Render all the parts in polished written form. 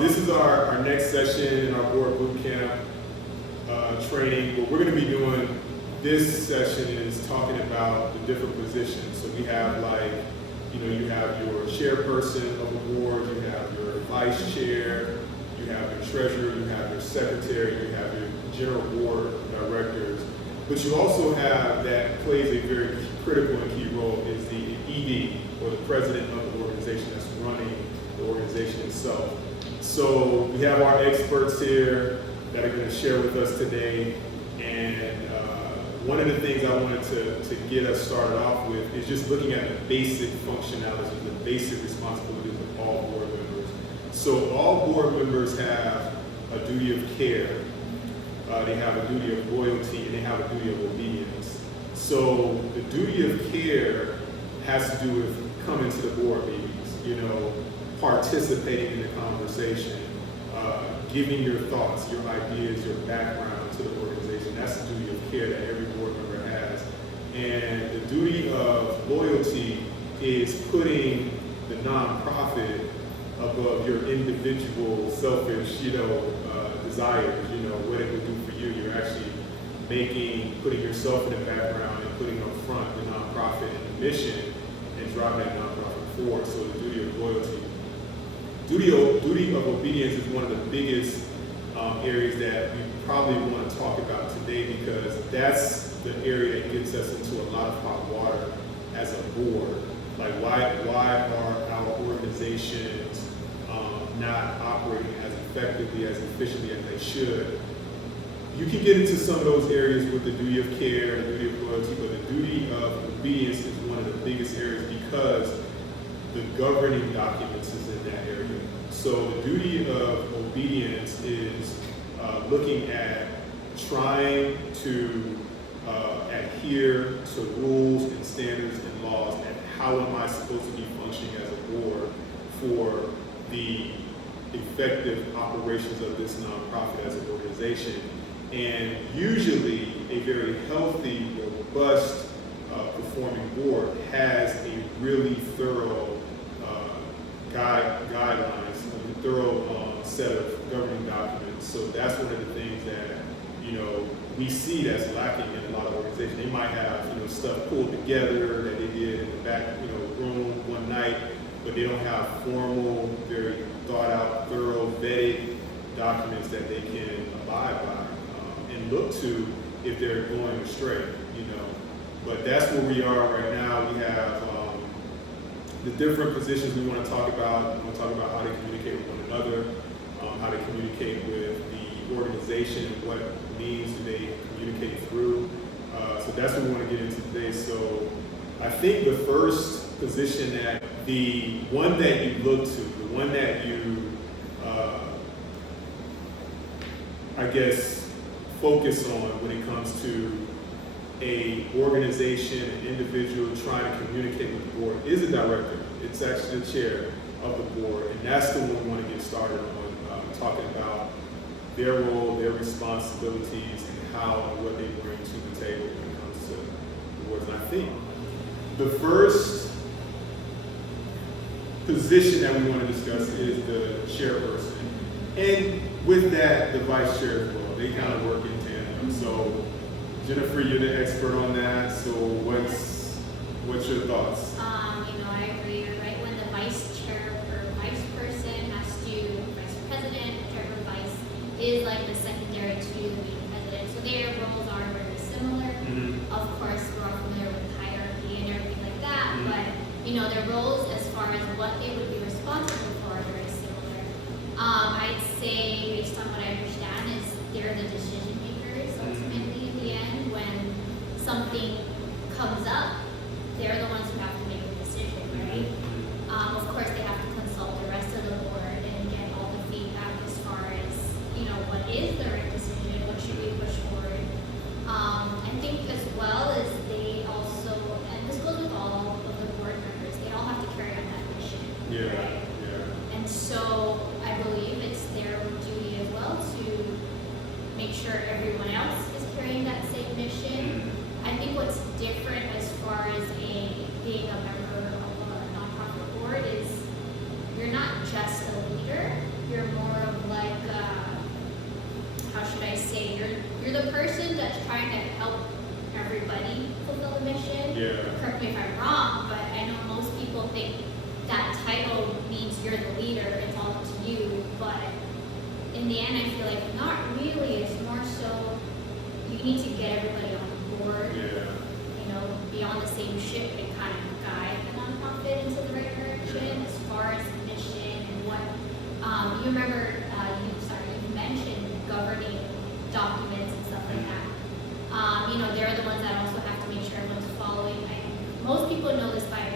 This is our next session in our Board Bootcamp training. What we're going to be doing this session is talking about the different positions. So we have you have your chairperson of the board, you have your vice chair, you have your treasurer, you have your secretary, you have your general board directors. But you also have, that plays a very critical and key role, is the ED, or the president of the organization that's running the organization itself. So we have our experts here that are going to share with us today. And one of the things I wanted to get us started off with is just looking at the basic functionalities, the basic responsibilities of all board members. So all board members have a duty of care, they have a duty of loyalty, and they have a duty of obedience. So the duty of care has to do with coming to the board meetings, participating in the conversation, giving your thoughts, your ideas, your background to the organization. That's the duty of care that every board member has. And the duty of loyalty is putting the nonprofit above your individual selfish, desires, what it would do for you. You're actually putting yourself in the background and putting up front the nonprofit and the mission and driving that nonprofit forward. So the duty of loyalty. Duty of obedience is one of the biggest areas that we probably want to talk about today, because that's the area that gets us into a lot of hot water as a board. Like why are our organizations not operating as effectively, as efficiently as they should? You can get into some of those areas with the duty of care, the duty of loyalty, but the duty of obedience is one of the biggest areas because the governing documents is in that area. So the duty of obedience is looking at trying to adhere to rules and standards and laws, and how am I supposed to be functioning as a board for the effective operations of this nonprofit as an organization. And usually a very healthy, robust, performing board has a really thorough guidelines, a thorough set of governing documents. So that's one of the things that we see that's lacking in a lot of organizations. They might have stuff pulled together that they did in the back room one night, but they don't have formal, very thought out, thorough, vetted documents that they can abide by and look to if they're going astray. But that's where we are right now. We have the different positions we want to talk about. We want to talk about how they communicate with one another, how they communicate with the organization, what means do they communicate through. So that's what we want to get into today. So I think the first position, that the one that you look to, the one that you, focus on when it comes to a organization, an individual trying to communicate with the board, is a director. It's actually the chair of the board, and that's the one we want to get started on, talking about their role, their responsibilities, and how and what they bring to the table when it comes to the boards. And I think the first position that we want to discuss is the chairperson, and with that, the vice chair as well. They kind of work in tandem. So Jennifer, you're the expert on that, so what's your thoughts? I agree, right? When the vice chair or vice person has to, vice president, whichever vice, is like the secondary to the meeting president. So their roles are very similar. Mm-hmm. Of course, we're all familiar with hierarchy and everything like that, mm-hmm. but their roles as far as what they would be responsible for are very similar. I'd say, based on what I understand, is they're the decision makers ultimately in the end. When something comes up, they're the ones who have to make a decision, right? Of course, they have to consult the rest of the board and get all the feedback as far as, what is the right decision, what should we push forward. I think as well as they also, and this goes with all of the board members, they all have to carry on that mission, right? Yeah. And so I believe it's their duty as well to make sure everyone else is carrying that same mission. I think what's different as far as being a member of a nonprofit board is you're not just a leader, you're more of like, how should I say, you're the person that's trying to help everybody fulfill the mission. Yeah. Correct me if I'm wrong, but I know most people think that title means you're the leader, it's all up to you, but in the end I feel like not really, it's more so you need to get everybody on board, you know, be on the same ship and kind of guide the nonprofit into the right direction as far as the mission and what, you remember, you mentioned governing documents and stuff like that. You know, they're the ones that also have to make sure everyone's following. Most people know this by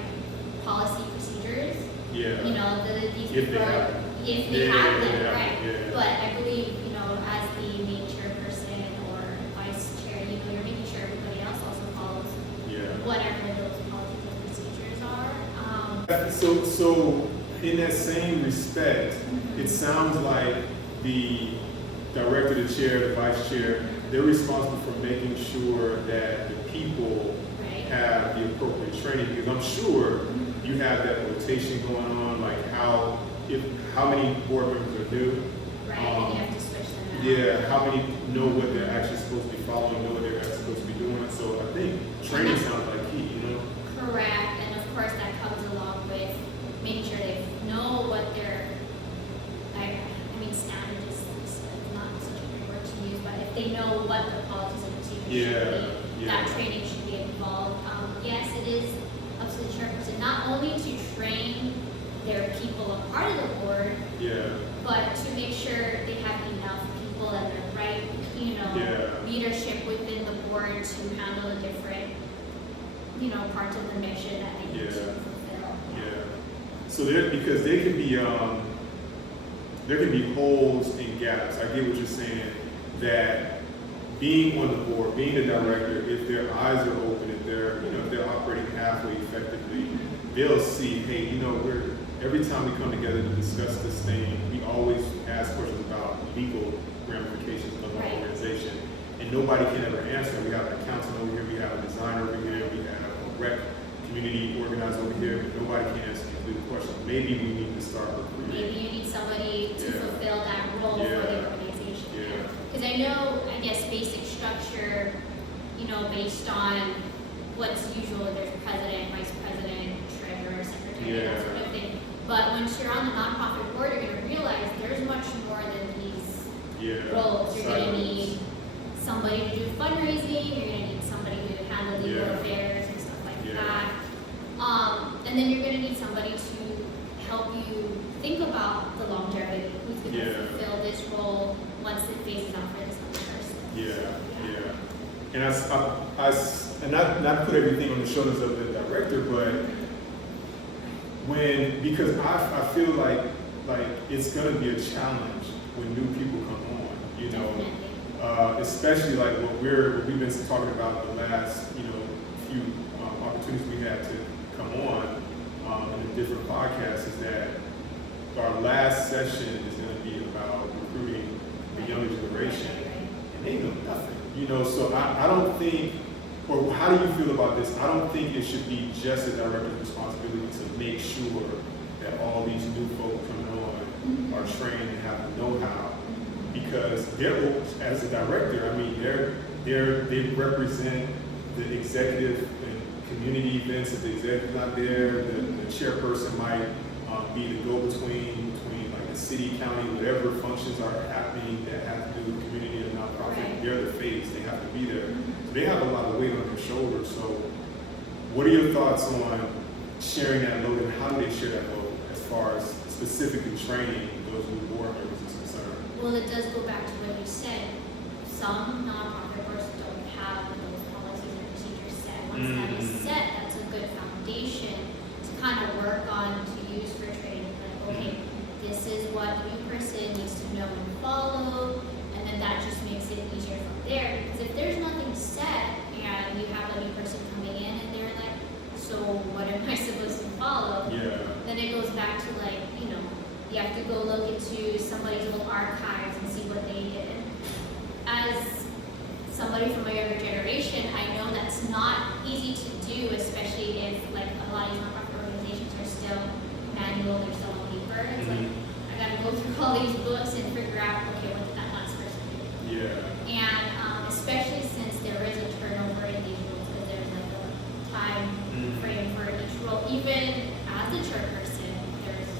policy procedures. Yeah. You know, these If people they are, have if they have them, yeah, right. yeah. But I believe, you know, as the main chairperson or vice chair, you know, you're making sure everybody else also follows whatever those policies and procedures are. So in that same respect, it sounds like the director, the chair, the vice chair, they're responsible for making sure that the people have the appropriate training, because I'm sure you have that rotation going on, like how many board members are new. Right, and you have to switch them out. Yeah, how many know what they're actually supposed to be following, know what they're actually supposed to be doing. So I think training sounds like key, you know? Correct, and of course that comes along with making sure they know what their, I mean, standard is not such a great word to use, but if they know what the policies and procedures should be, that training should be involved. Yes, it is up to the chairperson not only to train their people a part of the board, but to make sure they have enough people and the right, you know, leadership within the board to handle the different, you know, parts of the mission that they need to fulfill. So because there can be holes and gaps. I get what you're saying, that being on the board, being the director, if their eyes are open, if they're operating halfway effectively, they'll see, hey, you know, every time we come together to discuss this thing, we always ask questions about legal ramifications of our organization, and nobody can ever answer. We have an accountant over here, we have a designer over here, we have a rec community organizer over here, but nobody can answer the question. Maybe we need to start recruiting. Maybe you need somebody to fulfill that role for the organization. Because I know, I guess, basic structure, you know, based on what's usual, there's president, vice president, treasurer, secretary, that sort of thing. But once you're on the nonprofit board, you're going to realize there's much more than these roles. You're going to need somebody to do fundraising, you're going to need somebody to handle legal affairs and stuff like that. And then you're going to need somebody to help you think about the longevity. Who's going to fulfill this role once it phases out for this other person. And not put everything on the shoulders of the director, but because I feel like it's gonna be a challenge when new people come on, you know, especially like what we've been talking about the last, you know, few opportunities we had to come on in a different podcast, is that our last session is gonna be about recruiting the younger generation, and they know nothing, you know. So I don't think, or how do you feel about this? I don't think it should be just a director's responsibility to make sure that all these new folk coming on are trained and have the know-how, because they're, as a director, I mean, they represent the executive and community events. If the executive's not there, the chairperson might be the go-between between like the city, county, whatever functions are happening that have to do with community and nonprofit. They're the face. They have to be there. So they have a lot of weight on their shoulders. So what are your thoughts on sharing that load, and how do they share that load as far as specifically training those new board members is concerned? Well, it does go back to what you said. Some nonprofit boards don't have those policies and procedures set. Once that is set, that's a good foundation to kind of work on, to use for training. Like, okay, this is what the new person needs to know and follow, and then that just makes it easier from there. Because if there's nothing set and you have a new person coming in and they're like, so what am I supposed to follow? Then it goes back to like, you know, you have to go look into somebody's old archives and see what they did. As somebody from a younger generation, I know that's not easy to do, especially if like a lot of these nonprofit organizations are still manual, they're still on paper. It's like, I gotta gotta go through all these books and figure out, okay, what did that last person do? Yeah. And especially since there is a turnover in these roles, because there's like a time frame for each role. Even as a chairperson, there's,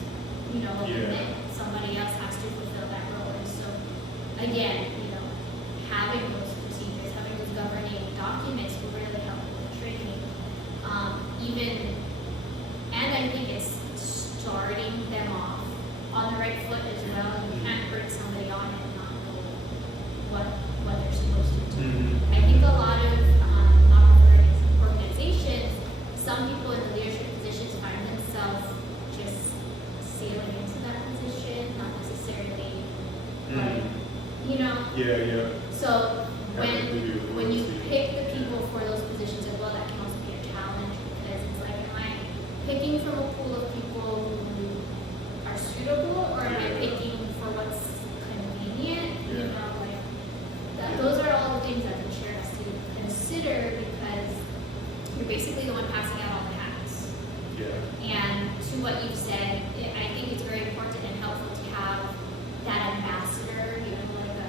you know, a limit. Somebody else has to fulfill that role. And so, again, you know, having those procedures, having those governing documents will really help with the training. And I think it's starting them off on the right foot as well. You can't bring somebody on and not know what they're supposed to do. I think a lot of nonprofit organizations, some people in the leadership positions find themselves just sailing into that position, not necessarily, like, you know. Yeah. So when you pick the people for those positions as well, that can also be a challenge, because it's like, am I picking from a pool of people who are suitable, or am I picking for what's convenient? You know, like those are all the things that the chair has to consider, because you're basically the one passing out all the hats. And to what you've said, I think it's very important and helpful to have that ambassador, you know, like a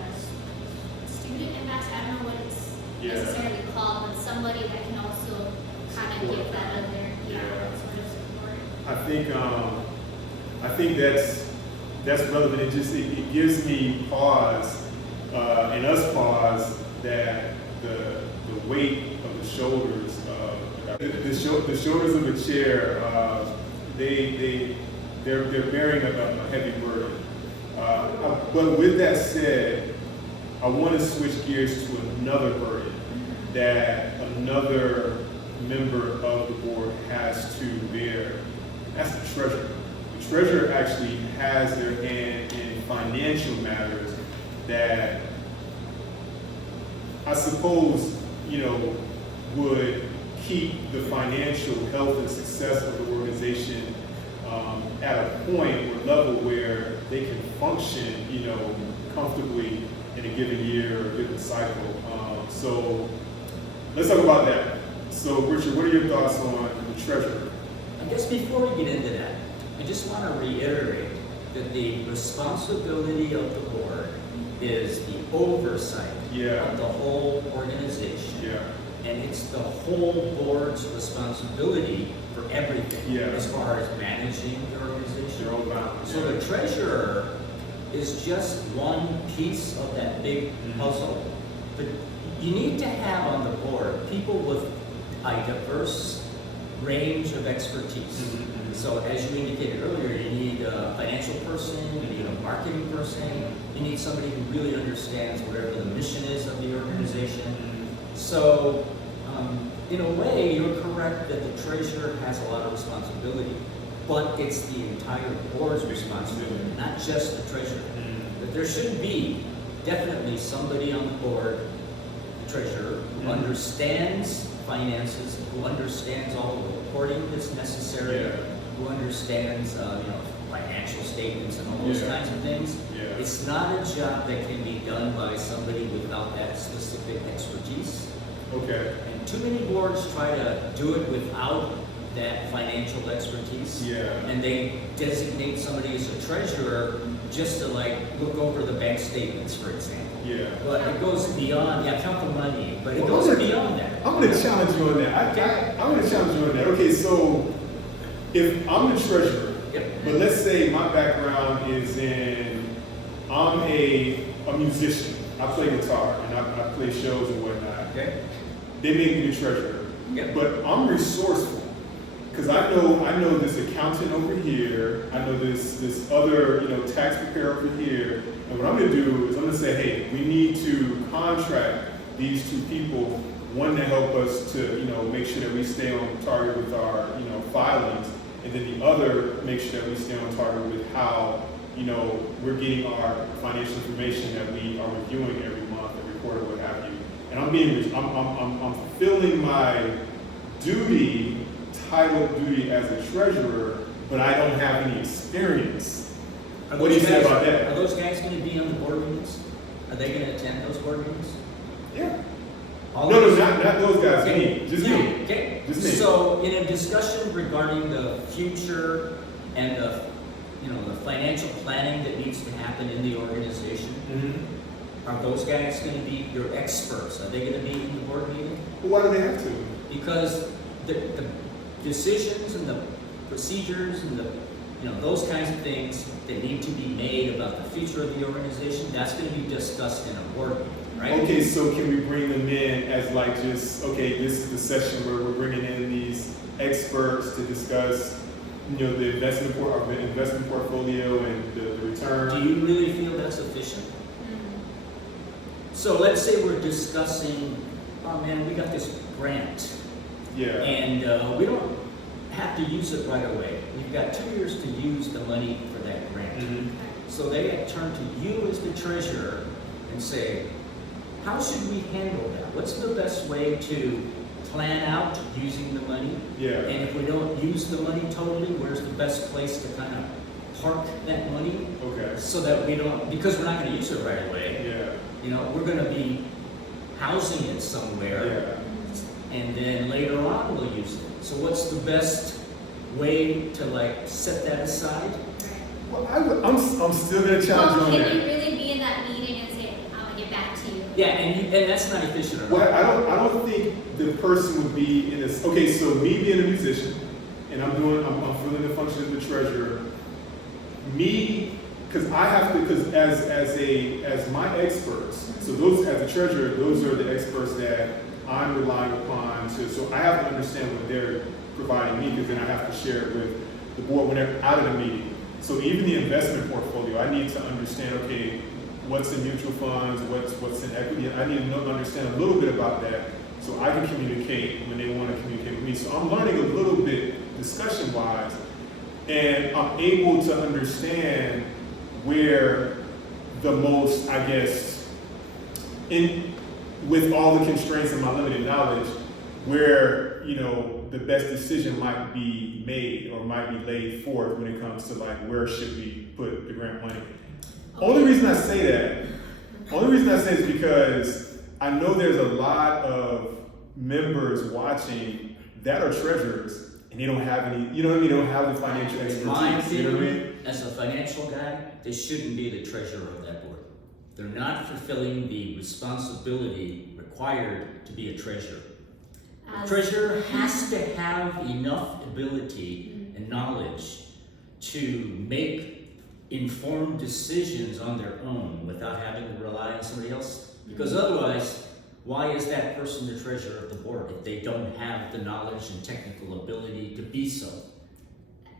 student ambassador. I don't know what it's necessarily called, but somebody that can also kind of give that other sort of support. I think that's relevant. It gives me pause, and us pause, that the weight of the shoulders the shoulders of the chair, they're bearing a heavy burden. But with that said, I want to switch gears to another burden that another member of the board has to bear. That's the treasurer. The treasurer actually has their hand in financial matters that I suppose, you know, would keep the financial health and success of the organization at a point or level where they can function, you know, comfortably in a given year or a given cycle. So let's talk about that. So Richard, what are your thoughts on the treasurer? I guess before we get into that, I just want to reiterate that the responsibility of the board is the oversight of the whole organization. And it's the whole board's responsibility for everything as far as managing the organization. So the treasurer is just one piece of that big puzzle. But you need to have on the board people with a diverse range of expertise. So as you indicated earlier, you need a financial person, you need a marketing person, you need somebody who really understands whatever the mission is of the organization. So in a way, you're correct that the treasurer has a lot of responsibility, but it's the entire board's responsibility, not just the treasurer. But there should be definitely somebody on the board, the treasurer, who understands finances, who understands all the reporting that's necessary, who understands financial statements and all those kinds of things. It's not a job that can be done by somebody without that specific expertise. And too many boards try to do it without that financial expertise. And they designate somebody as a treasurer just to look over the bank statements, for example. But it goes beyond, count the money, but it goes beyond that. I'm going to challenge you on that. I'm going to challenge you on that. Okay, so if I'm the treasurer, but let's say my background is I'm a musician. I play guitar and I play shows and whatnot. They make me the treasurer. But I'm resourceful because I know this accountant over here. I know this other tax preparer over here. And what I'm going to do is I'm going to say, hey, we need to contract these two people. One to help us to make sure that we stay on target with our filings, and then the other make sure that we stay on target with how we're getting our financial information that we are reviewing every month, every quarter, what have you. And I'm fulfilling my title duty as a treasurer, but I don't have any experience. What do you say about that? Are those guys going to be on the board meetings? Are they going to attend those board meetings? No, not those guys. Me. Just me. Just me. So in a discussion regarding the future and the financial planning that needs to happen in the organization. Are those guys going to be your experts? Are they going to be in the board meeting? Well, why do they have to? Because the decisions and the procedures and the those kinds of things that need to be made about the future of the organization, that's going to be discussed in a board meeting, right? Okay, so can we bring them in as like just, okay, this is the session where we're bringing in these experts to discuss, the investment portfolio and the return? Do you really feel that's sufficient? So let's say we're discussing, oh man, we got this grant. Yeah. And we don't have to use it right away. We've got 2 years to use the money for that grant. So they turn to you as the treasurer and say, how should we handle that? What's the best way to plan out using the money? Yeah. And if we don't use the money totally, where's the best place to kind of park that money? Okay. So that we don't, because we're not going to use it right away. Yeah. We're going to be housing it somewhere. Yeah. And then later on we'll use it. So what's the best way to set that aside? Well, I'm still going to challenge you on that. Can you really be in that meeting and say, I'm going to get back to you? Yeah, and that's not efficient at all. Well, I don't think the person would be in this. Okay, so me being a musician, and I'm filling the function of the treasurer. Because I have to, because as my experts, so those as a treasurer, those are the experts that I'm relying upon so I have to understand what they're providing me, because then I have to share it with the board when they're out of the meeting. So even the investment portfolio, I need to understand, okay, what's in mutual funds, what's in equity. I need to understand a little bit about that so I can communicate when they want to communicate with me. So I'm learning a little bit discussion-wise, and I'm able to understand where the most, I guess, with all the constraints and my limited knowledge, where the best decision might be made or might be laid forth when it comes to where should we put the grant money. Only reason I say that is because I know there's a lot of members watching that are treasurers and they don't have any, they don't have the financial expertise. My opinion, as a financial guy, they shouldn't be the treasurer of that board. They're not fulfilling the responsibility required to be a treasurer. The treasurer has to have enough ability and knowledge to make informed decisions on their own without having to rely on somebody else. Because otherwise, why is that person the treasurer of the board if they don't have the knowledge and technical ability to be so?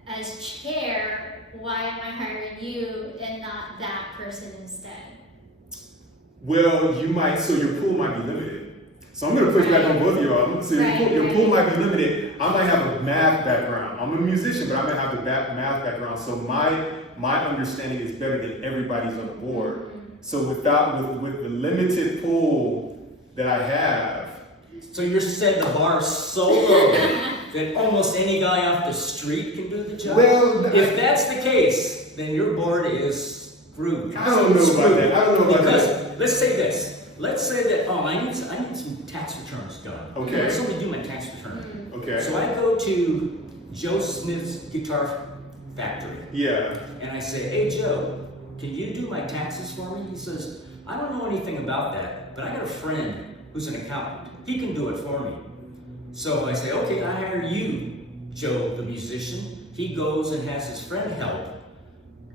As chair, why am I hiring you and not that person instead? Well, so your pool might be limited. So I'm going to push back on both of y'all. So your pool might be limited. I might have a math background. I'm a musician, but I might have the math background. So my understanding is better than everybody's on the board. So with the limited pool that I have. So you're setting the bar so low that almost any guy off the street can do the job? Well, if that's the case, then your board is screwed. I don't know about that. Because let's say this. Let's say that, I need some tax returns done. Okay. Somebody do my tax return. Okay. So I go to Joe Smith's guitar factory. Yeah. And I say, hey Joe, can you do my taxes for me? He says, I don't know anything about that, but I got a friend who's an accountant. He can do it for me. So I say, okay, I hire you, Joe the musician. He goes and has his friend help.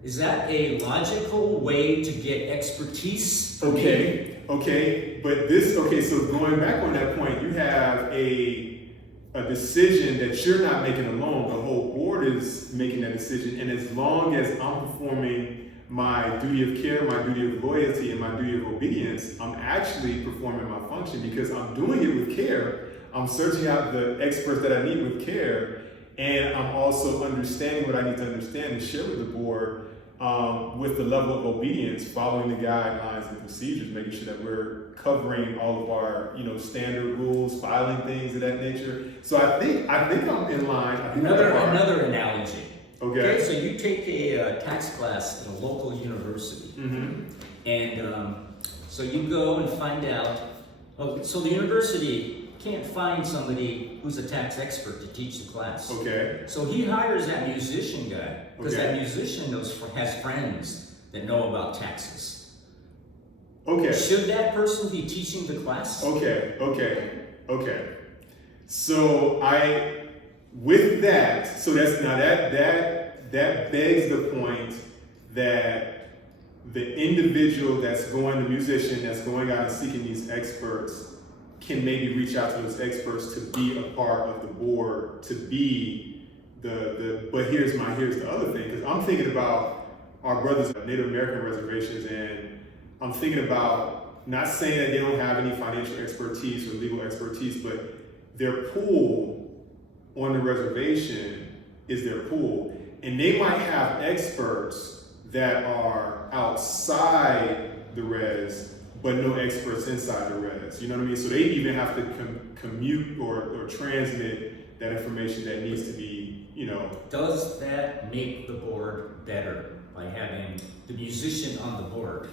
Is that a logical way to get expertise? Okay, so going back on that point, you have a decision that you're not making alone. The whole board is making that decision, and as long as I'm performing my duty of care, my duty of loyalty, and my duty of obedience, I'm actually performing my function because I'm doing it with care. I'm searching out the experts that I need with care, and I'm also understanding what I need to understand and share with the board with the level of obedience, following the guidelines and procedures, making sure that we're covering all of our, standard rules, filing things of that nature. So I think I'm in line. Another analogy. Okay. So you take a tax class at a local university, and so you go and find out. So the university can't find somebody who's a tax expert to teach the class. Okay. So he hires that musician guy, because Okay. that musician has friends that know about taxes. Okay. Should that person be teaching the class? Okay. So with that, so that's now that begs the point that the individual the musician that's going out and seeking these experts can maybe reach out to those experts to be a part of the board, to be but here's the other thing, because I'm thinking about our brothers on Native American reservations, and I'm thinking about, not saying that they don't have any financial expertise or legal expertise, but their pool on the reservation is their pool. And they might have experts that are outside the res, but no experts inside the res. You know what I mean? So they even have to commute or transmit that information that needs to be, you know. Does that make the board better by having the musician on the board?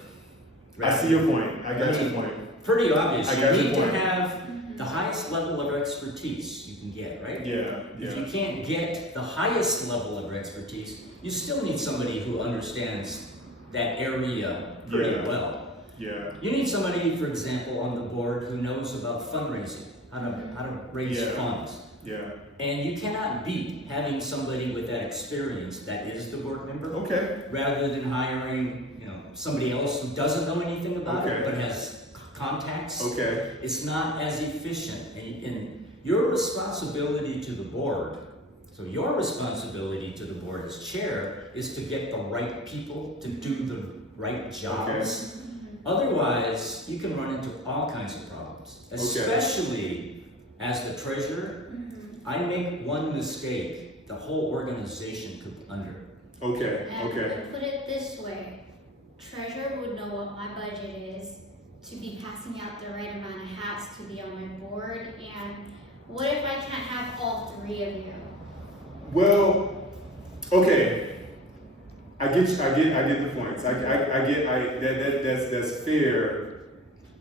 I see your point. I got your point. Pretty obvious. I got You your need point. to have the highest level of expertise you can get, right? Yeah. If you can't get the highest level of expertise, you still need somebody who understands that area pretty well. Yeah. You need somebody, for example, on the board who knows about fundraising, how to raise funds. Yeah. And you cannot beat having somebody with that experience that is the board member, Okay. rather than hiring, somebody else who doesn't know anything about it but has contacts. Okay. It's not as efficient. And your responsibility to the board, so your responsibility to the board as chair, is to get the right people to do the right jobs. Otherwise, you can run into all kinds of problems, especially as the treasurer. I make one mistake, the whole organization could be under. Okay. And put it this way, treasurer would know what my budget is to be passing out the right amount of hats to be on my board, and what if I can't have all three of you? Well, okay. I get the points. That's fair.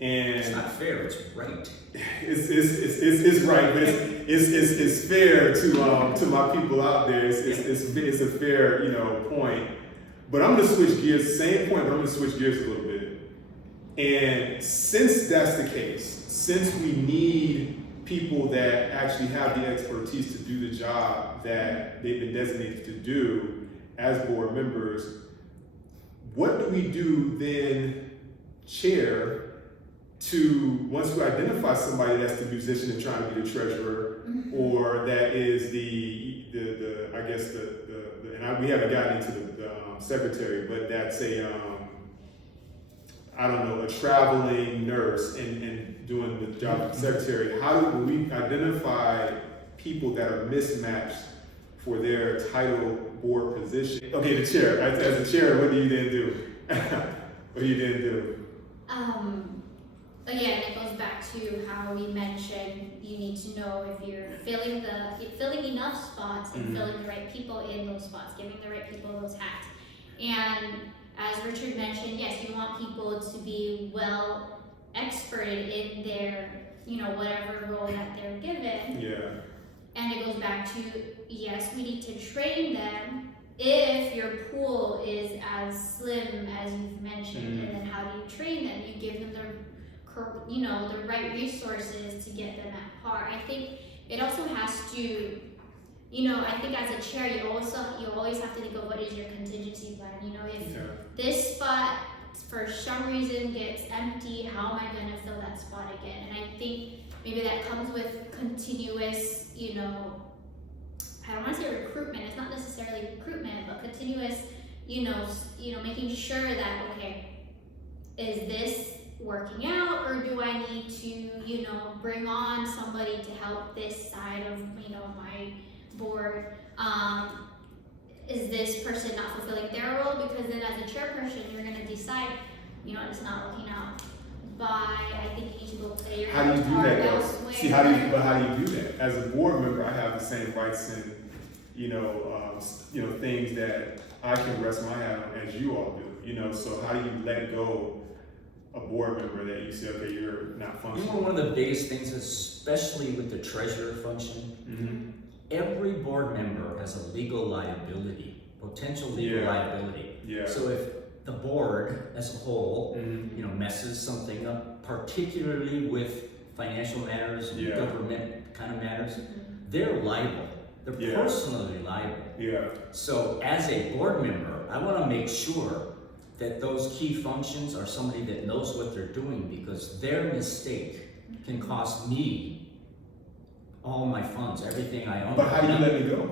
And It's not fair, it's right. It's right, but it's fair to my people out there. It's a fair point. But I'm gonna switch gears. Same point, but I'm gonna switch gears a little bit. And since that's the case, since we need people that actually have the expertise to do the job that they've been designated to do as board members, what do we do then, Chair, to, once we identify somebody that's the musician and trying to be the treasurer, or that is we haven't gotten into the secretary, but that's a traveling nurse and doing the job of secretary. How do we identify people that are mismatched for their title board position? Okay, the chair. As the chair, what do you then do? Again, it goes back to how we mentioned you need to know if you're filling enough spots and filling the right people in those spots, giving the right people those hats. And as Richard mentioned, yes, you want people to be well experted in their, whatever role that they're given. Yeah. And it goes back to, yes, we need to train them if your pool is as slim as you've mentioned. And then how do you train them? You give them the right resources to get them at par. I think it also has to, I think as a chair, you always have to think of what is your contingency plan. If this spot for some reason gets empty, how am I going to fill that spot again? And I think maybe that comes with continuous, I don't want to say recruitment. It's not necessarily recruitment, but continuous, making sure that, okay, is this working out, or do I need to, bring on somebody to help this side of, my board? Is this person not fulfilling their role? Because then as a chairperson, you're going to decide, it's not working out. I think you need to go play your How do you do that though? elsewhere. See, how do you do that? As a board member, I have the same rights and, things that I can rest my hat on as you all do. So how do you let go a board member that you say, okay, you're not You functioning? know, one of the biggest things, especially with the treasurer function, Mm-hmm. every board member has a legal liability, potential legal Yeah. liability. Yeah. So if the board as a whole, Mm-hmm. you know, messes something up, particularly with financial matters and Yeah. government kind of matters, they're liable. They're Yeah. personally liable. Yeah. So as a board member, I want to make sure that those key functions are somebody that knows what they're doing, because their mistake can cost me all my funds, everything I own. But how do you let me go?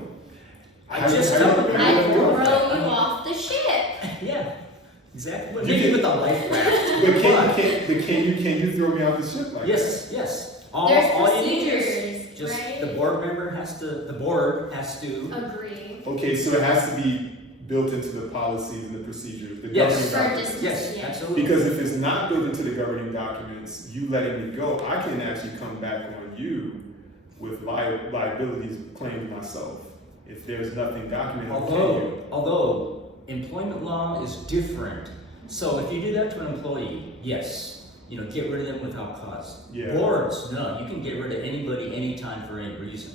I just don't. I don't throw know. you off the ship. Yeah, exactly. But You maybe can- with a life raft. But can you throw me off the ship like Yes, yes. All There's you need is procedures, just right? the board has to. Agree. that? Okay, so it has to be built into the policies and the procedures, the Yes. governing For documents. dismissal, Yes, yeah. absolutely. Because if it's not built into the governing documents, you letting me go, I can actually come back on you with liabilities claimed myself. If there's nothing documented, how can you? Although employment law is different. So if you do that to an employee, yes, you know, get rid of them without cause. Yeah. Boards, no, you can get rid of anybody anytime for any reason.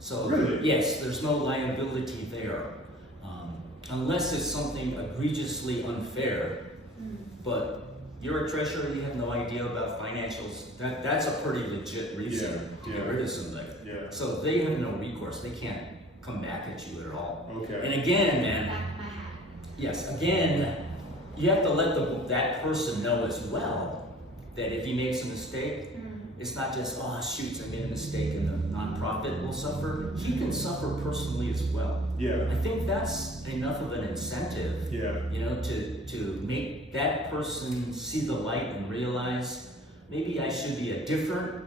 So Really? yes, there's no liability there, unless it's something egregiously unfair. But you're a treasurer, you have no idea about financials. That's a pretty legit reason Yeah, to yeah. get rid of somebody. Yeah. So they have no recourse. They can't come back at you at all. Okay. And again, man, Back of my hat. yes, again, you have to let that person know as well that if he makes a mistake, it's not just, oh shoot, I made a mistake and the nonprofit will suffer. He can suffer personally as well. Yeah. I think that's enough of an incentive, Yeah. you know, to make that person see the light and realize maybe I should be a different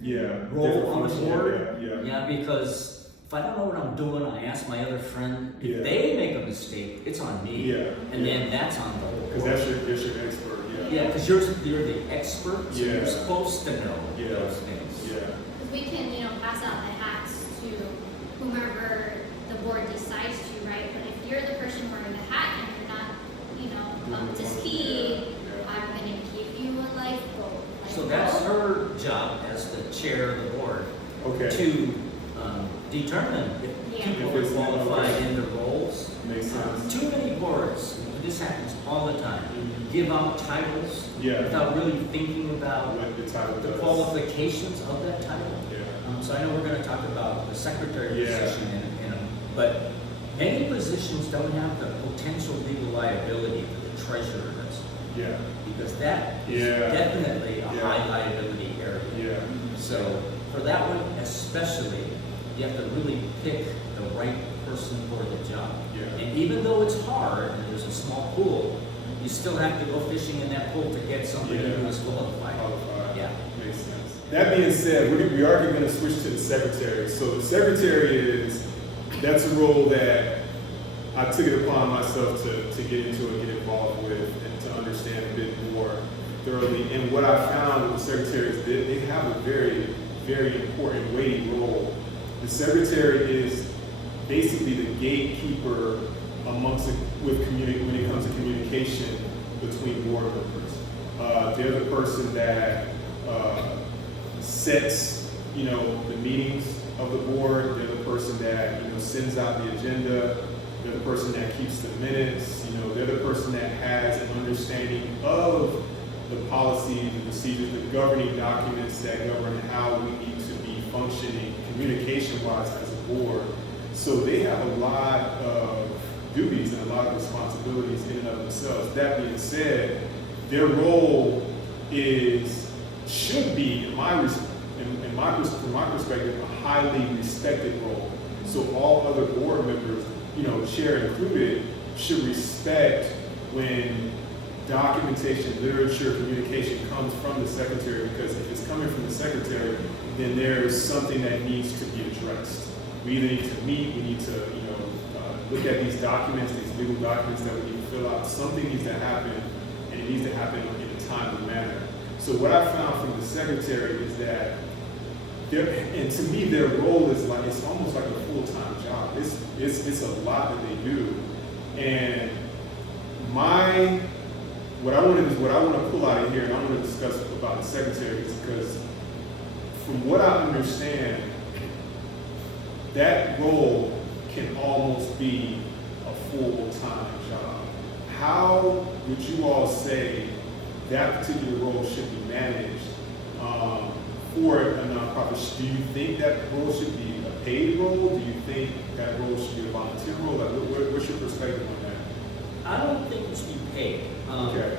Yeah. role Different on the function. board. Yeah. Yeah, because if I don't know what I'm doing, I ask my other friend. If Yeah. they make a mistake, it's on me. Yeah. And then that's on the whole Because board. that's your expert. Yeah. Yeah, because you're the expert, so Yeah. you're supposed to know Yeah. those things. Yeah. Because we can, you know, pass out the hats to whomever the board decides to, right? But if you're the person wearing the hat and you're not, you know, up to speed, Yeah. I'm gonna give you a lifeboat. So that's her job as the chair of the board Okay. to determine if Yeah. people If are it's- qualified okay. in their roles. Makes sense. Too many boards, this happens all the time, give out titles Yeah. without really thinking about What the title the does. qualifications of that title. Yeah. So I know we're going to talk about the secretary Yeah. position but many positions don't have the potential legal liability for the treasurer does, Yeah. because that is Yeah. definitely a Yeah. high liability area. Yeah. So for that one especially, you have to really pick the right person for the job. Yeah. And even though it's hard and there's a small pool, you still have to go fishing in that pool to get somebody Yeah. who is qualified. Qualified. Yeah. Makes sense. That being said, we are going to switch to the secretary. So the secretary that's a role that I took it upon myself to get into and get involved with and to understand a bit more thoroughly. And what I found with the secretary is that they have a very, very important weighty role. The secretary is basically the gatekeeper when it comes to communication between board members. They're the person that sets, the meetings of the board. They're the person that, sends out the agenda. They're the person that keeps the minutes. They're the person that has an understanding of the policies, the procedures, the governing documents that govern how we need to be functioning communication-wise as a board. So they have a lot of duties and a lot of responsibilities in and of themselves. That being said, their role should be, from my perspective, a highly respected role. So all other board members, chair included, should respect when documentation, literature, communication comes from the secretary, because if it's coming from the secretary, then there's something that needs to be addressed. We either need to meet, we need to, look at these documents, these legal documents that we need to fill out. Something needs to happen, and it needs to happen in a timely manner. So what I found from the secretary is that, and to me, their role is like, it's almost like a full-time job. It's a lot that they do. And my what I want to pull out of here, and I want to discuss about the secretary, is because from what I understand, that role can almost be a full-time job. How would you all say that particular role should be managed for a nonprofit? Do you think that role should be a paid role? Do you think that role should be a volunteer role? Like, what's your perspective on that? I don't think it should be paid. Okay.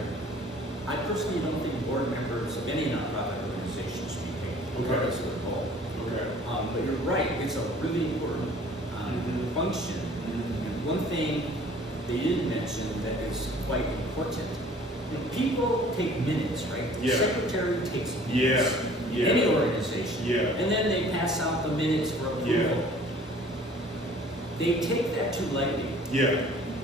I personally don't think board members of any nonprofit organization should be paid, regardless of the role. Okay. But you're right, it's a really important function. And one thing they didn't mention that is quite important, people take minutes, right? The Yeah. secretary takes minutes. Yeah. Any organization. Yeah. And then they pass out the minutes for approval. Yeah. They take that too lightly. Yeah.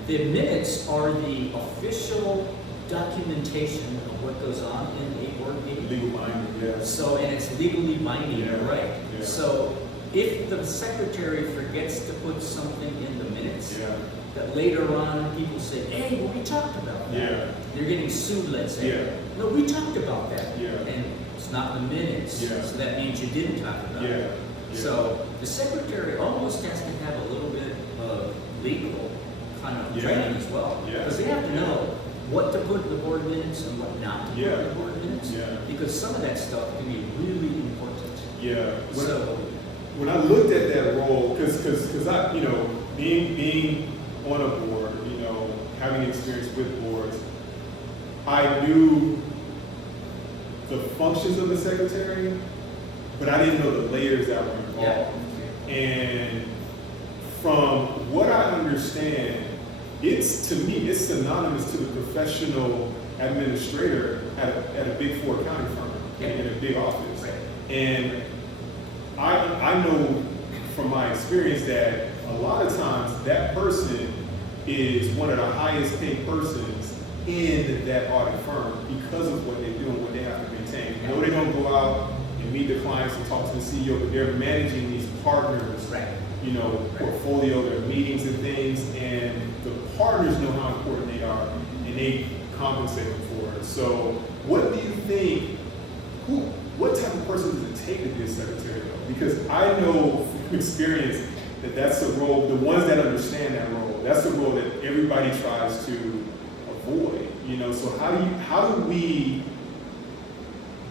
The minutes are the official documentation of what goes on in a board meeting. Legal binding, yes. So, and it's legally binding, Yeah. you're right. Yeah. So, if the secretary forgets to put something in the minutes, Yeah. that later on people say, hey, well, we talked about that. Yeah. They're getting sued, let's say. Yeah. No, we talked about that. Yeah. And it's not in the minutes. Yeah. So that means you didn't talk about Yeah. it. Yeah. So the secretary almost has to have a little bit of legal kind of Yeah. training as well. Yeah. Because they have to know what to put in the board minutes and what not to put Yeah. in the board minutes. Yeah. Because some of that stuff can be really important. Yeah. So, When I looked at that role, because I, being on a board, having experience with boards, I knew the functions of the secretary, but I didn't know the layers that were involved. yeah. And from what I understand, to me, it's synonymous to the professional administrator at a big four accounting firm, Yeah. in a big office. Right. And I know from my experience that a lot of times that person is one of the highest paid persons in that audit firm because of what they do and what they have to maintain. No, they don't go out and meet the clients and talk to the CEO, but they're managing these partners, Right. portfolio, their meetings and things, and the partners know how important they are, and they compensate them for it. So what do you think, what type of person does it take to be a secretary though? Because I know from experience that that's the role, the ones that understand that role, that's the role that everybody tries to avoid, so how do we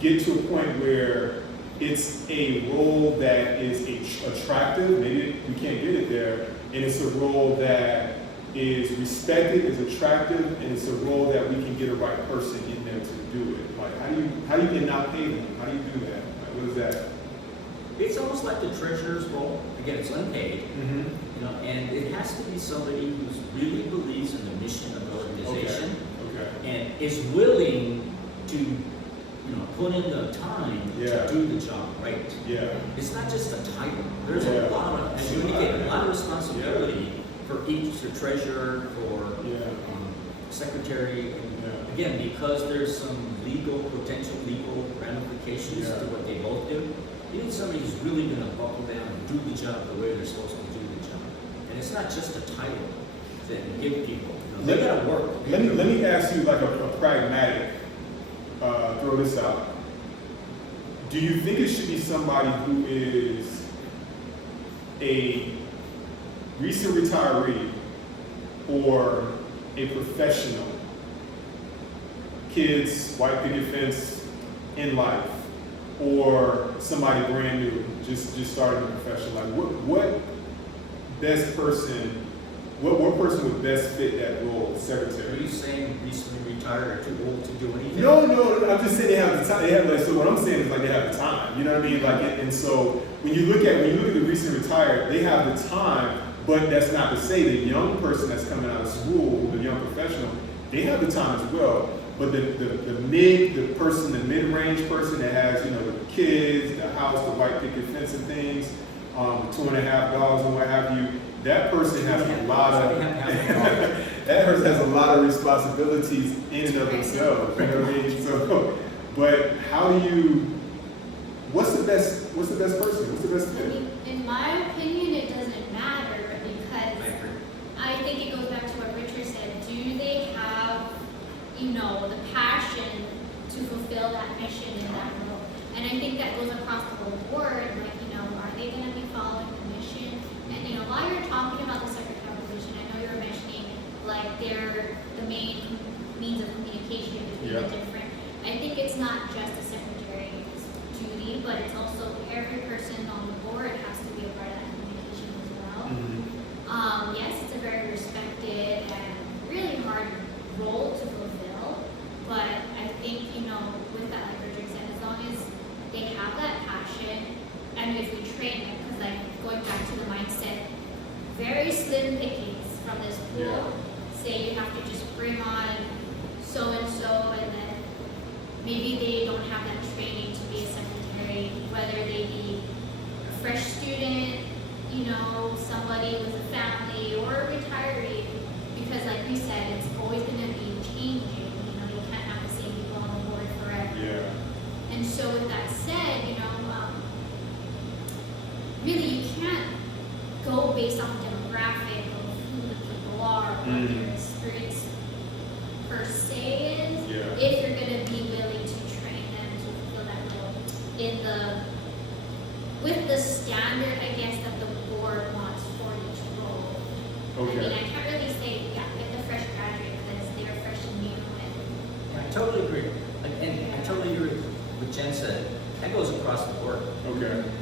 get to a point where it's a role that is attractive, maybe we can't get it there, and it's a role that is respected, is attractive, and it's a role that we can get a right person in there to do it. Like, how do you get not pay them? How do you do that? Like, what is that? It's almost like the treasurer's role. Again, it's unpaid, Mm-hmm. and it has to be somebody who really believes in the mission of the organization Okay. and is willing to, put in the time Yeah. to do the job right. Yeah. It's not just a title. There's Yeah. a lot of, as you indicated, a lot of responsibility for each, the treasurer, for Yeah. secretary. And Yeah. again, because there's some potential legal ramifications Yeah. to what they both do, you need somebody who's really going to buckle down and do the job the way they're supposed to do the job. And it's not just a title that you give people. They got to work. Let me ask you like a pragmatic, throw this out. Do you think it should be somebody who is a recent retiree or a professional, kids, white picket fence in life, or somebody brand new, just starting a profession? Like what best person, what person would best fit that role of Are secretary? you saying recently retired or too old to do anything? No, I'm just saying they have the time. They have so what I'm saying is like they have the time. You know what I mean? Like, and so when you look at the recent retired, they have the time, but that's not to say the young person that's coming out of school, the young professional, they have the time as well. But the mid-range person that has, the kids, the house, the white picket fence and things, the 2.5 dogs and what have you, that person has a lot of that person has a lot of responsibilities in and of themselves. You know what I mean? So, but how do you? What's the best person? What's the best fit? In my opinion, it doesn't matter because I agree. I think it goes back to what Richard said. Do they have, the the board, like, you know, are they going to be following the mission? And, you know, while you're talking about the secretary position, I know you were mentioning, like, they're the main means of communication between the different. I think it's not just the secretary's duty, but it's also every person on the board has to be a part of that communication as well. Yes, it's a very respected and really hard role to fulfill, but I think, you know, with that, like Richard said, as long as they have that passion, and if we train them, because like going back to the mindset, very slim pickings from this pool. Say you have to just bring on so and then maybe they don't have that training to be a secretary, whether they be a fresh student, you know, somebody with a family, or a retiree, because like we said, it's always going to be changing. You know, you can't have the same people on the board forever. Yeah. And so with that said, you know, really you can't go based off demographic of who the people are, what their experience per se is, if you're going to be willing to train them to fulfill that role with the standard, I guess, that the board wants for each role. I mean, I can't really say, get the fresh graduate because they're fresh and new. Yeah, I totally agree. And I totally agree with Jen said. That goes across the board.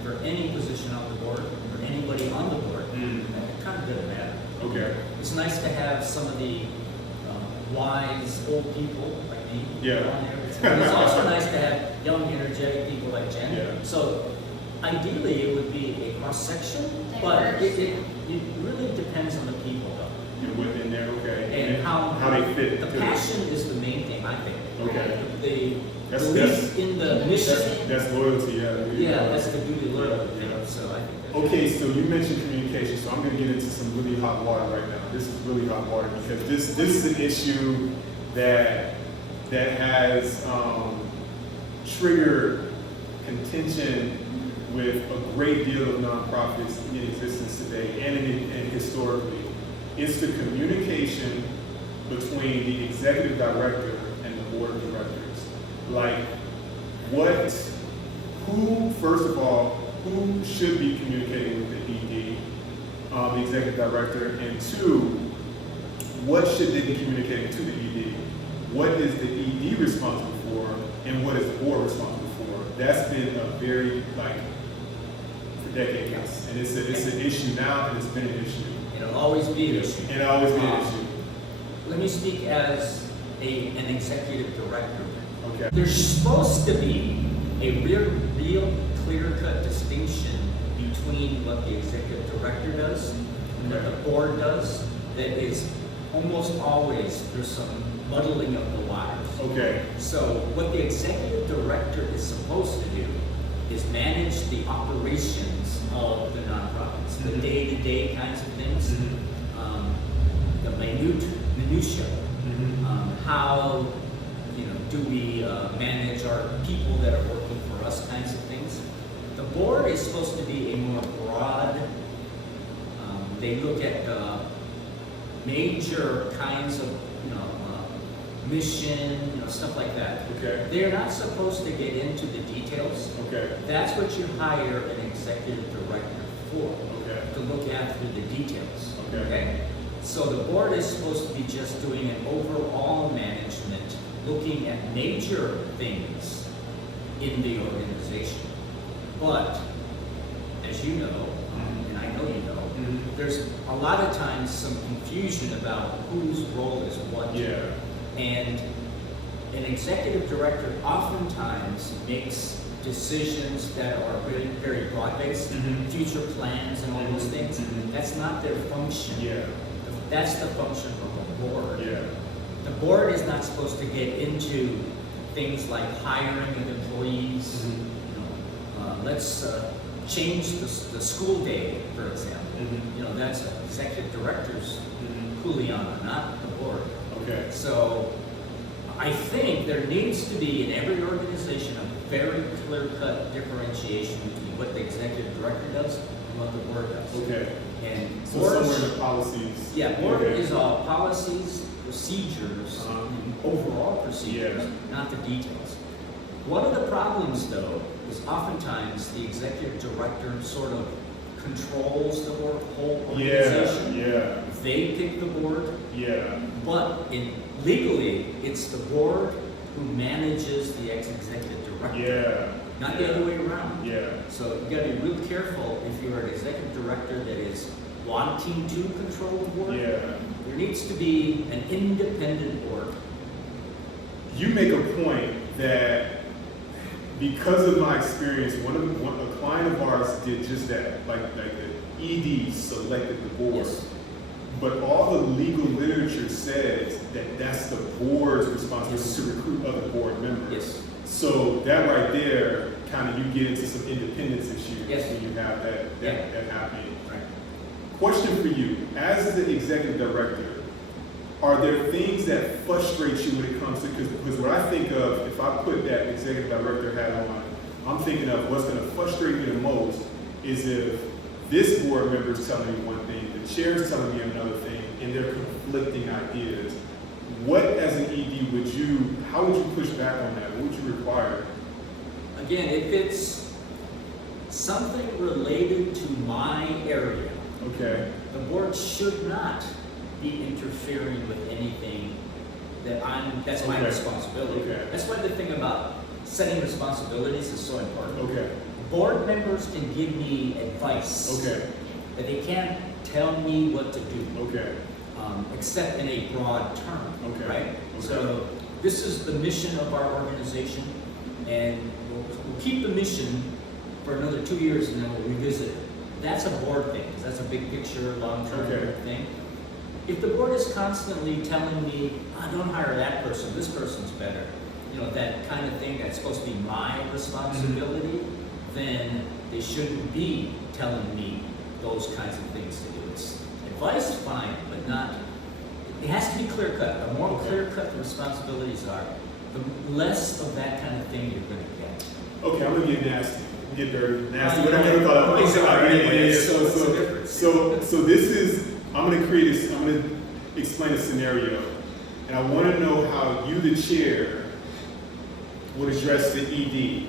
For any position on the board, or anybody on the board, it kind of doesn't matter. It's nice to have some of the wise old people like me on there. It's also nice to have young, energetic people like Jen. So ideally, it would be a cross section, but it really depends on the people, though. And within there, and how they fit. The passion is the main thing, I think. The That's belief in the mission. That's loyalty, That's the duty of loyalty. So I think that's so you mentioned communication, so I'm going to get into some really hot water right now. This is really hot water because this is an issue that has triggered contention with a great deal of nonprofits in existence today and historically. It's the communication between the executive director and the board of directors. Like, first of all, who should be communicating with the ED, the executive director, and two, what should they be communicating to the ED? What is the ED responsible for, and what is the board responsible for? That's been a very, for decades, and it's an issue now, and it's been an issue. It'll always be an issue. It'll always be an issue. Let me speak as an executive director. Okay. There's supposed to be a real clear-cut distinction between what the executive director does and what the board does. That is almost always, there's some muddling of the waters. So what the executive director is supposed to do is manage the operations of the nonprofits, the day-to-day kinds of things, the minutia, how do we manage our people that are working for us, kinds of things. The board is supposed to be a more broad. They look at major kinds of mission, stuff like that. They're not supposed to get into the details. That's what you hire an executive director for, to look after the details. So the board is supposed to be just doing an overall management, looking at major things in the organization. But as you know, and I know you know, there's a lot of times some confusion about whose role is what. And an executive director oftentimes makes decisions that are really very broad-based, future plans and all those things. That's not their function. That's the function of the board. The board is not supposed to get into things like hiring of employees. Let's change the school day, for example. That's an executive director's Juliana, not the board. So I think there needs to be in every organization a very clear-cut differentiation between what the executive director does and what the board does. And so somewhere in the policies. Board is all policies, procedures, and overall procedures, not the details. One of the problems, though, is oftentimes the executive director sort of controls the whole organization. Yeah. They pick the board. Yeah. But legally, it's the board who manages the executive director. Yeah. Not the other way around. Yeah. So you got to be real careful if you're an executive director that is wanting to control the board. Yeah. There needs to be an independent board. You make a point that because of my experience, a client of ours did just that. Like the ED selected the board. Yes. But all the legal literature says that that's the board's responsibility Yes. to recruit other board members. Yes. So that right there, kind of you get into some independence issues Yes. when you have that happening. Right. Question for you, as the executive director, are there things that frustrate you when it comes to, because what I think of, if I put that executive director hat on, I'm thinking of what's going to frustrate me the most is if this board member is telling me one thing, the chair is telling me another thing, and they're conflicting ideas. What, as an ED, how would you push back on that? What would you require? Again, if it's something related to my area, Okay. the board should not be interfering with anything that's my Okay. responsibility. Okay. That's why the thing about setting responsibilities is so important. Okay. Board members can give me advice, Okay. but they can't tell me what to do, Okay. except in a broad term, Okay. right? Okay. So this is the mission of our organization, and we'll keep the mission for another 2 years, and then we'll revisit it. That's a board thing, 'cause that's a big picture, long-term Okay. thing. If the board is constantly telling me, don't hire that person, this person's better, that kind of thing that's supposed to be my responsibility, then they shouldn't be telling me those kinds of things to do. It's advice, fine, but not, it has to be clear-cut. The more Okay. clear-cut the responsibilities are, the less of that kind of thing you're going to get. Okay, I'm gonna get nasty. Get dirty, nasty. Oh, What I yeah. never thought. Okay, so, all right, Yeah. so what's the difference? So this is. I'm gonna explain a scenario, and I want to know how you, the chair, would address the ED.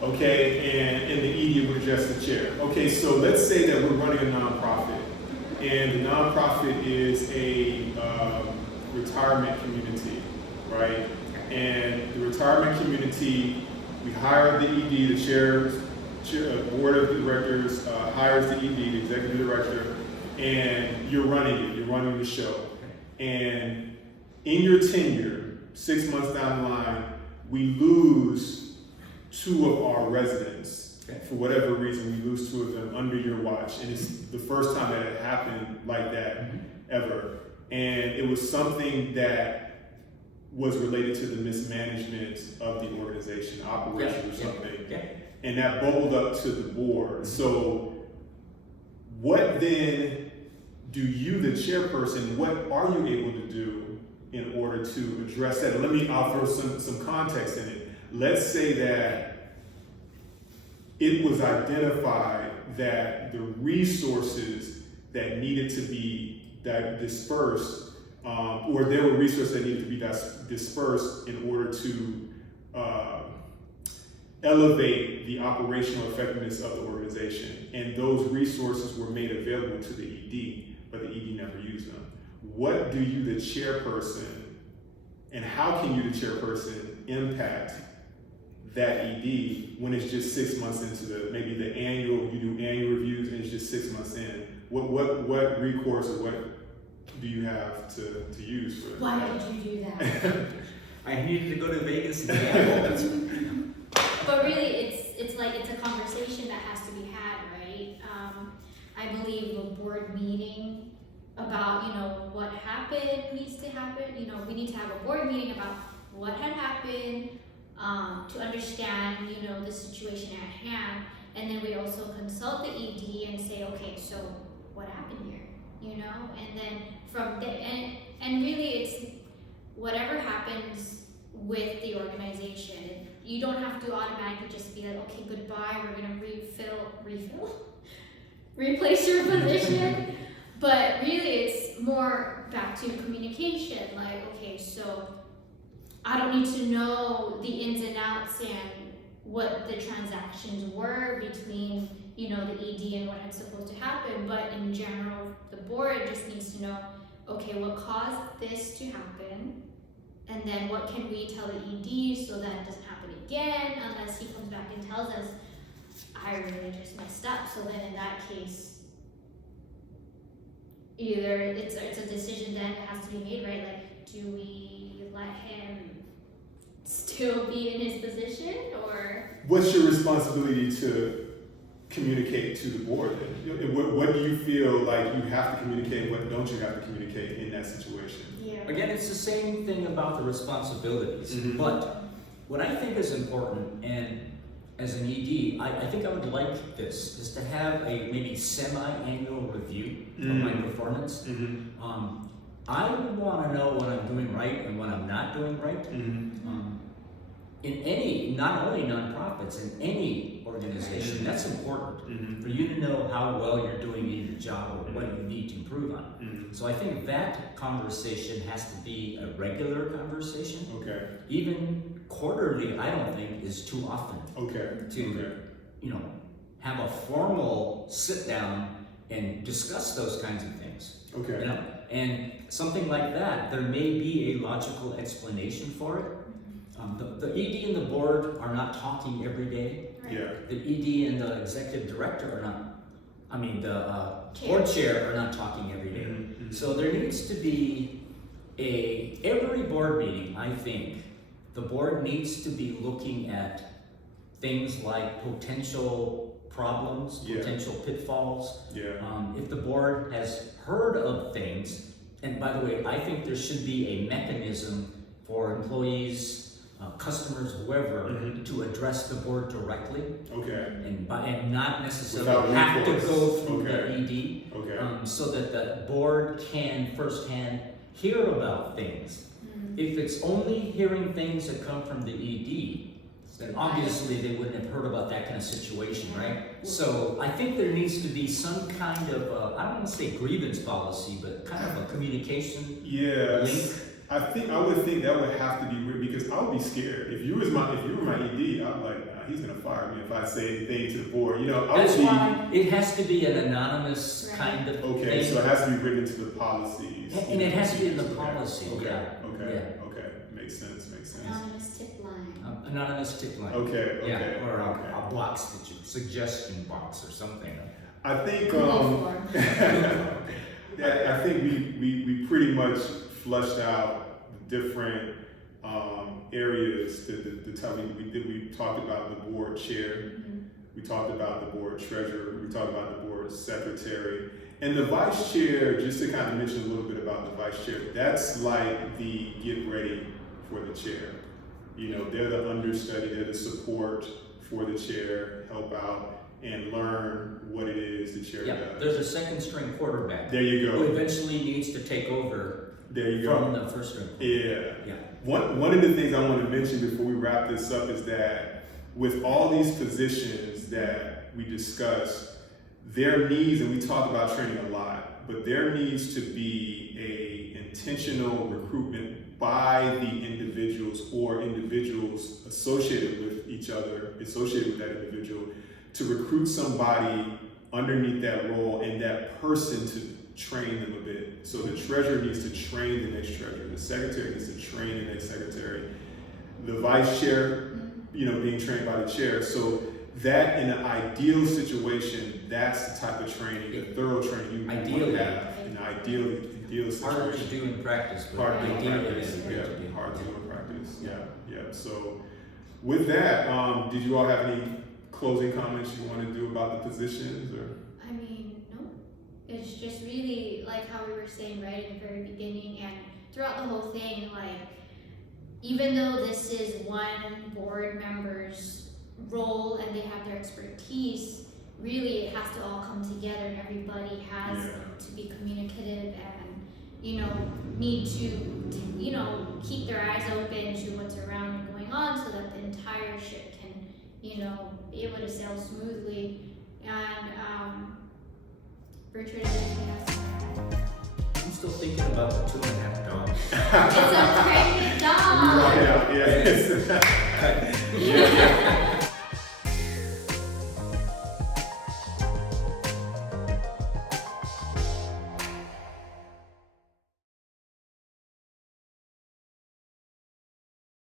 Okay, and the ED would address the chair. Okay, so let's say that we're running a nonprofit, and the nonprofit is a retirement community, right? And the retirement community, we hire the ED, the chair board of directors hires the ED, the executive director, and you're running the show. And in your tenure, 6 months down the line, we lose 2 of our residents. Okay. For whatever reason, we lose 2 of them under your watch. And it's the first time that it happened like that ever. And it was something that was related to the mismanagement of the organization, operation or something. Yeah. And that bubbled up to the board. So what then do you, the chairperson, what are you able to do in order to address that? And I'll throw some context in it. Let's say that it was identified that the resources that needed to be dispersed, or there were resources that needed to be dispersed in order to elevate the operational effectiveness of the organization. And those resources were made available to the ED, but the ED never used them. What do you, the chairperson, and how can you, the chairperson, impact that ED when it's just 6 months into maybe the annual, you do annual reviews and it's just 6 months in? What recourse or what do you have to use for Why did you do that? I needed to go to Vegas and gamble. But really, it's a conversation that has to be had, right? I believe a board meeting about, what happened needs to happen. We need to have a board meeting about what had happened, to understand, the situation at hand. And then we also consult the ED and say, okay, so what happened here? And then from there, and really it's whatever happens with the organization. You don't have to automatically just be like, okay, goodbye, we're gonna replace your position. But really it's more back to communication, like, okay, so I don't need to know the ins and outs and what the transactions were between, the ED and what had supposed to happen, but in general, the board just needs to know, okay, what caused this to happen, and then what can we tell the ED so that it doesn't happen again, unless he comes back and tells us, I really just messed up. So then in that case, either it's a decision that has to be made, right? Like, do we let him still be in his position, or? What's your responsibility to communicate to the board? What do you feel like you have to communicate, and what don't you have to communicate in that situation? Yeah. Again, it's the same thing about the responsibilities, but what I think is important, and as an ED, I think I would like this, is to have a maybe semi-annual review of my performance. I would want to know what I'm doing right and what I'm not doing right. In any, not only nonprofits, in any organization, that's important for you to know how well you're doing in your job or what you need to improve on. So I think that conversation has to be a regular conversation. Okay. Even quarterly, I don't think is too often. To have a formal sit down and discuss those kinds of things. Okay. And something like that, there may be a logical explanation for it. The ED and the board are not talking every day. Right. Yeah. The ED and the executive director are not, the board chair are not talking every day. So there needs to be every board meeting, I think, the board needs to be looking at things like potential problems, potential pitfalls. If the board has heard of things, and by the way, I think there should be a mechanism for employees, customers, whoever, to address the board directly. And not necessarily have to go through the ED. So that the board can firsthand hear about things. If it's only hearing things that come from the ED, then obviously they wouldn't have heard about that kind of situation, right? So I think there needs to be some kind of, I don't want to say grievance policy, but kind of a communication link. I would think that would have to be weird, because I would be scared. If you were my ED, I'm like, nah, he's gonna fire me if I say anything to the board. That's why it has to be an anonymous kind of thing. So it has to be written into the policies. And it has to be in the policy. Okay. Makes sense. Anonymous tip line. Anonymous tip line. Or a box that suggestion box or something. I think I think we pretty much flushed out the different areas we talked about the board chair, we talked about the board treasurer, we talked about the board secretary, and the vice chair. Just to kind of mention a little bit about the vice chair, that's like the get ready for the chair. They're the understudy, they're the support for the chair, help out and learn what it is the chair does. There's a second string quarterback. There you go. Who eventually needs to take over from the first string. One of the things I want to mention before we wrap this up is that with all these positions that we discuss, there needs, and we talk about training a lot, but there needs to be a intentional recruitment by the individuals or individuals associated with each other, associated with that individual, to recruit somebody underneath that role and that person to train them a bit. So the treasurer needs to train the next treasurer, the secretary needs to train the next secretary, the vice chair, being trained by the chair. So that in an ideal situation, that's the type of training, the thorough training you want to have. In an ideal situation. Hard to do in practice, but hard to do in practice. So with that, did you all have any closing comments you want to do about the positions? Or? No. It's just really like how we were saying right in the very beginning and throughout the whole thing, like, even though this is one board member's role and they have their expertise, really it has to all come together and everybody has to be communicative and, need to keep their eyes open to what's around and going on so that the entire ship can, be able to sail smoothly. And Richard, I'm still thinking about the 2.5 dogs. It's a pregnant dog. Yeah, yeah. Yeah, yeah.